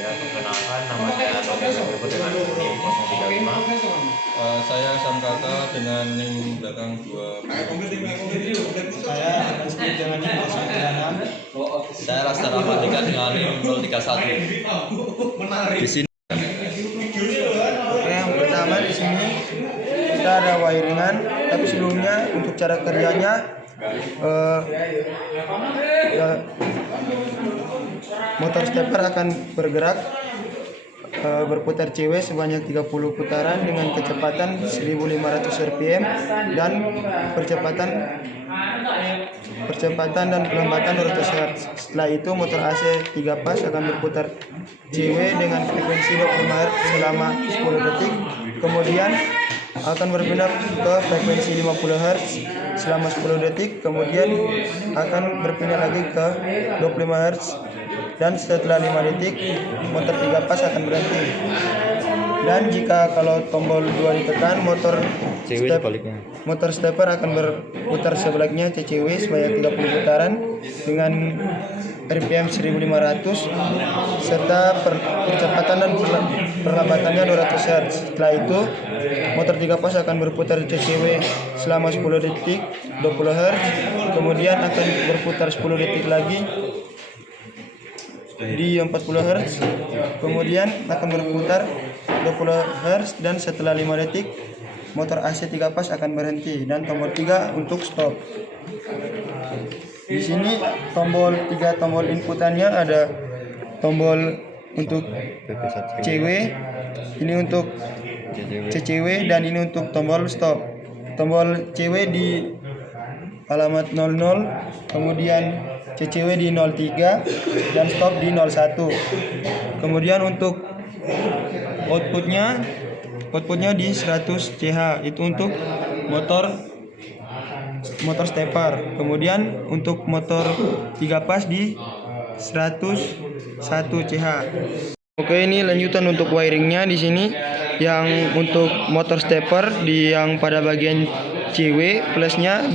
Ya, perkenalkan nama saya Tony Berikut dengan NIM 035. Saya Samkata dengan NIM belakang 2. Saya Rizky dengan NIM 036. Saya Rasta Rahmatika dengan NIM 031. Di sini Oke, yang pertama di sini kita ada wiringan, tapi sebelumnya untuk cara kerjanya ya, motor stepper akan bergerak berputar CW sebanyak 30 putaran dengan kecepatan 1500 rpm dan percepatan dan pelambatan 200 Hz. Setelah itu motor AC 3 pas akan berputar CW dengan frekuensi 25 Hz selama 10 detik, kemudian akan berpindah ke frekuensi 50 Hz selama 10 detik, kemudian akan berpindah lagi ke 25 Hz, dan setelah 5 detik motor 3 pas akan berhenti. Dan jika kalau tombol 2 ditekan, motor stepper akan berputar sebaliknya CCW sebanyak 30 putaran dengan RPM 1500 serta percepatan dan perlambatannya 200 Hz. Setelah itu motor 3 pas akan berputar CCW selama 10 detik 20 Hz, kemudian akan berputar 10 detik lagi di 40 Hz, kemudian akan berputar 20 Hz, dan setelah 5 detik motor AC 3 pas akan berhenti dan tombol 3 untuk stop. Di sini tombol inputannya ada tombol untuk CW, ini untuk CCW, dan ini untuk tombol stop. Tombol CW di alamat 00, kemudian CCW di 03 dan stop di 01. Kemudian untuk outputnya di 100 CH, itu untuk motor stepper. Kemudian untuk motor 3 pas di 101 CH. Oke, ini lanjutan untuk wiringnya. Di sini yang untuk motor stepper di yang pada bagian CW plusnya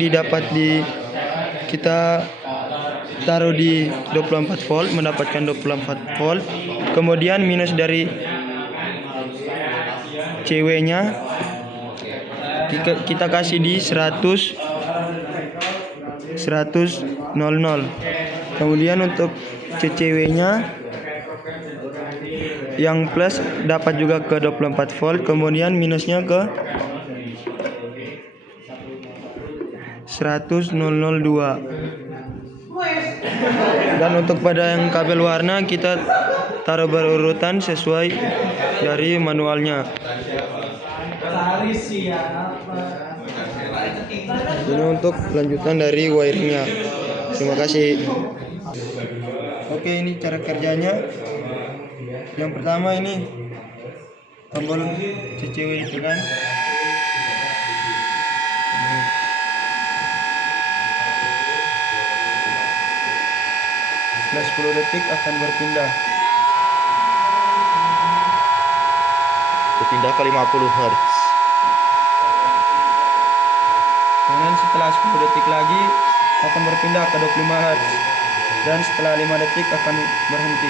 kita taruh di 24 volt, mendapatkan 24 volt. Kemudian minus dari CW-nya kita kasih di 100 00. Kemudian untuk CCW-nya yang plus dapat juga ke 24 volt, kemudian minusnya ke 10002. Dan untuk pada yang kabel warna kita taruh berurutan sesuai dari manualnya. Ini untuk lanjutan dari wiringnya. Terima kasih. Oke, ini cara kerjanya. Yang pertama ini tombol CCW itu kan. Setelah 10 detik akan berpindah ke 50 Hz. Kemudian setelah 10 detik lagi akan berpindah ke 25 Hz, dan setelah 5 detik akan berhenti.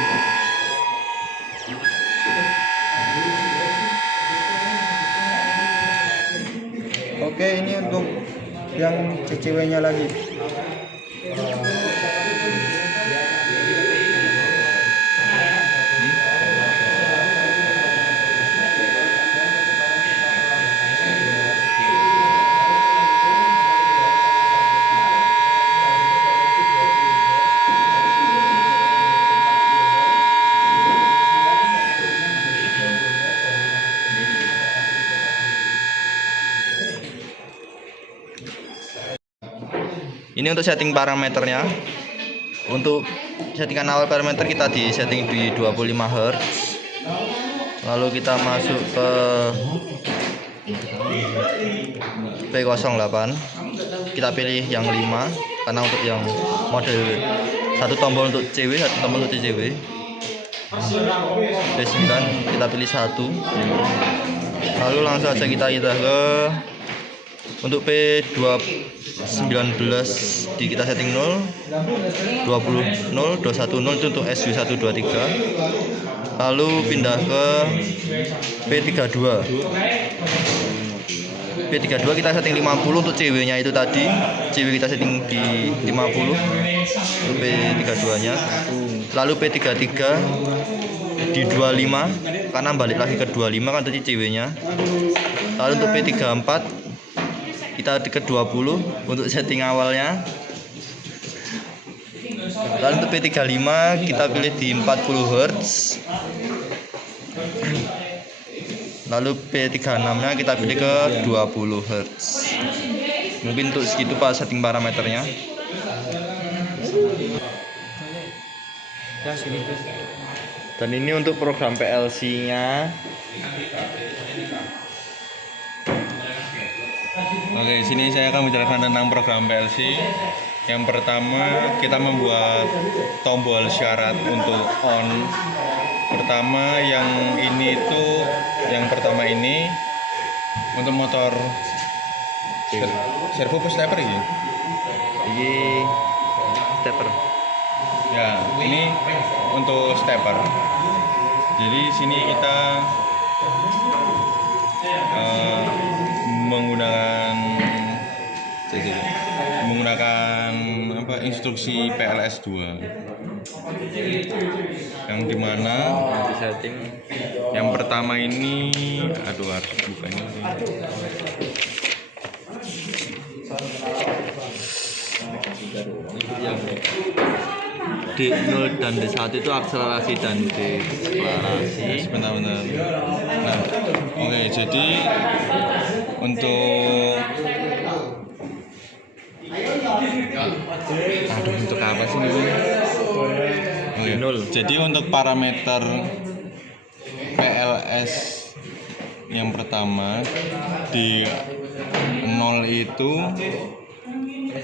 Oke, ini untuk yang CCW-nya lagi. Ini untuk setting parameternya. Untuk settingan awal parameter kita di setting di 25 Hz. Lalu kita masuk ke P08. Kita pilih yang 5 karena untuk yang model satu tombol untuk CW, satu tombol untuk CCW. P9 kita pilih 1. Lalu langsung saja kita ke Untuk P219 di kita setting 0, 20 0, 21 0 itu untuk SU123. Lalu pindah ke P32. P32 kita setting 50 untuk CW-nya itu tadi. CW kita setting di 50 untuk P32-nya. Lalu P33 di 25 karena balik lagi ke 25 kan tadi CW-nya. Lalu untuk P34 kita ke 20 untuk setting awalnya. Lalu untuk P35 kita pilih di 40 Hz. Lalu P36 nya kita pilih ke 20 Hz. Mungkin untuk segitu Pak setting parameternya. Dan ini untuk program PLC nya. Oke, sini saya akan menjelaskan tentang program PLC. Yang pertama, kita membuat tombol syarat untuk on. Pertama, yang pertama ini untuk motor servo plus stepper ini. Ini stepper. Ya, ini untuk stepper. Jadi sini kita menggunakan instruksi PLS2 yang dimana Setting yang pertama ini harus bukanya D0 dan D1 itu akselerasi dan deklarasi. benar-benar. Nah, oke, jadi untuk untuk apa sih ini? Jadi untuk parameter PLS yang pertama di 0 itu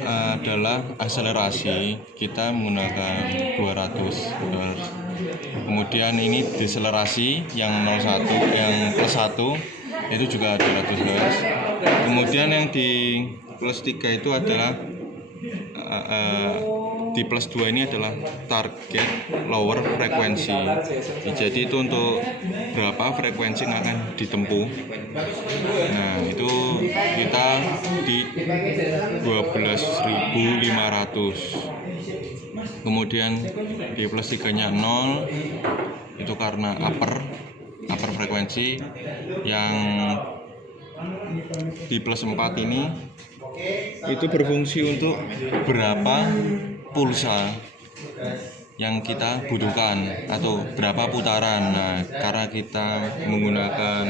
adalah akselerasi, kita menggunakan 200 Hz. Kemudian ini deselerasi yang 01, yang plus 1 itu juga 200 Hz. Kemudian yang di plus 3 itu adalah di plus 2 ini adalah target lower frekuensi. Jadi itu untuk berapa frekuensi yang akan ditempuh. Nah, itu kita di 12.500. Kemudian di plus 3 nya 0 itu karena upper frekuensi. Yang di plus 4 ini itu berfungsi untuk berapa pulsa yang kita butuhkan atau berapa putaran. Nah, karena kita menggunakan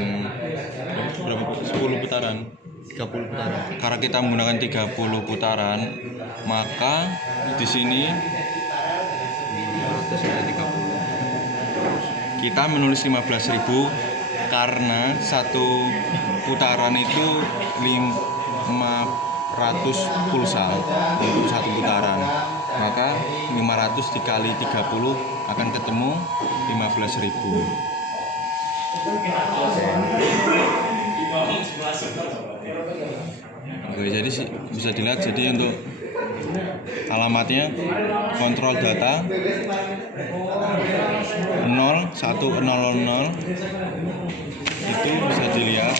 10 putaran, 30 putaran. Karena kita menggunakan 30 putaran, maka di sini kita menulis 15.000 karena satu putaran itu 500 pulsa untuk satu putaran. Maka 500 dikali 30 akan ketemu 15.000. Oke, jadi bisa dilihat, jadi untuk alamatnya kontrol data 01000 itu bisa dilihat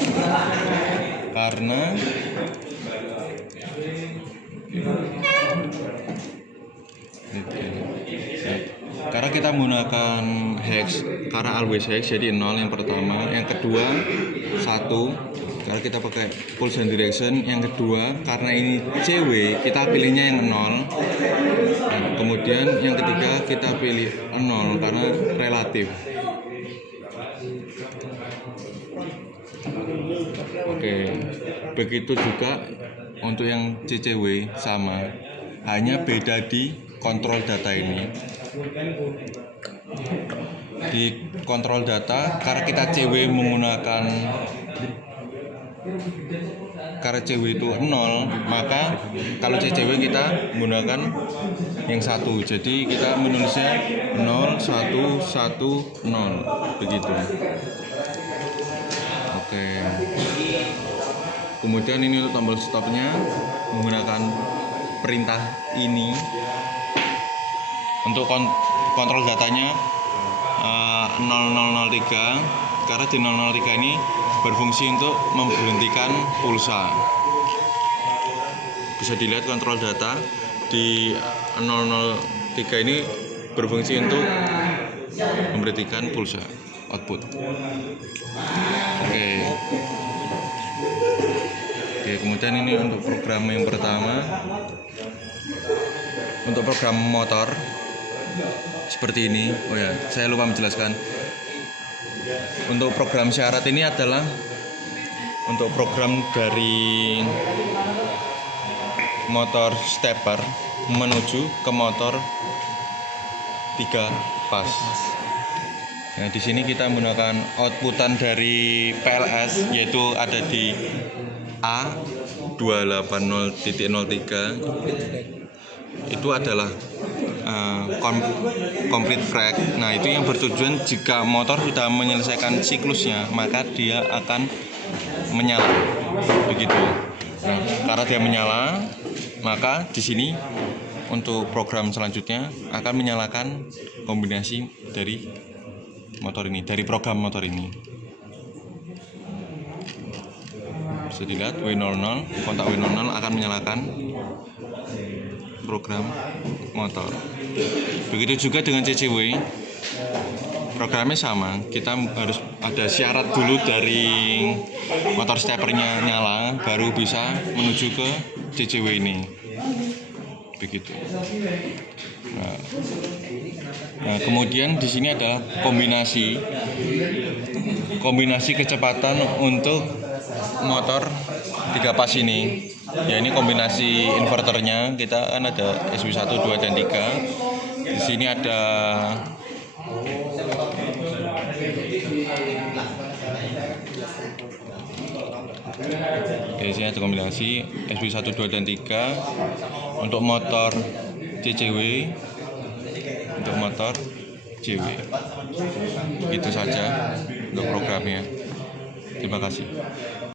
karena kita menggunakan hex, karena always hex, jadi 0 yang pertama, yang kedua 1 karena kita pakai pulse and direction, yang kedua karena ini CW kita pilihnya yang 0. Nah, kemudian yang ketiga kita pilih 0 karena relatif. Oke, begitu juga untuk yang CCW sama, hanya beda di kontrol data ini. Di kontrol data karena kita CW menggunakan, karena CW itu 0, maka kalau CCW kita menggunakan yang 1. Jadi kita menulisnya 0110 begitu. Oke. Kemudian ini untuk tombol stopnya menggunakan perintah ini. Untuk kontrol datanya 0003, karena di 003 ini berfungsi untuk memberhentikan pulsa. Bisa dilihat kontrol data di 003 ini berfungsi untuk memberhentikan pulsa output. Oke, kemudian ini untuk program yang pertama. Untuk program motor seperti ini. Oh ya, saya lupa menjelaskan. Untuk program syarat ini adalah untuk program dari motor stepper menuju ke motor 3 pas. Nah, di sini kita menggunakan outputan dari PLS, yaitu ada di A280.03. Itu adalah complete frag. Nah, itu yang bertujuan jika motor sudah menyelesaikan siklusnya, maka dia akan menyala. Begitu. Nah, karena dia menyala, maka di sini untuk program selanjutnya akan menyalakan kombinasi dari motor ini, dari program motor ini. Bisa dilihat W00, kontak W00 akan menyalakan program motor. Begitu juga dengan CCW, programnya sama. Kita harus ada syarat dulu dari motor steppernya nyala, baru bisa menuju ke CCW ini. Begitu. Nah, kemudian di sini ada kombinasi kecepatan untuk motor 3 pas ini. Ya, ini kombinasi inverternya. Kita kan ada SW1, 2, dan 3. Di sini ada kombinasi SW1, 2, dan 3 untuk motor CCW, untuk motor CW. Itu saja untuk programnya. Terima kasih.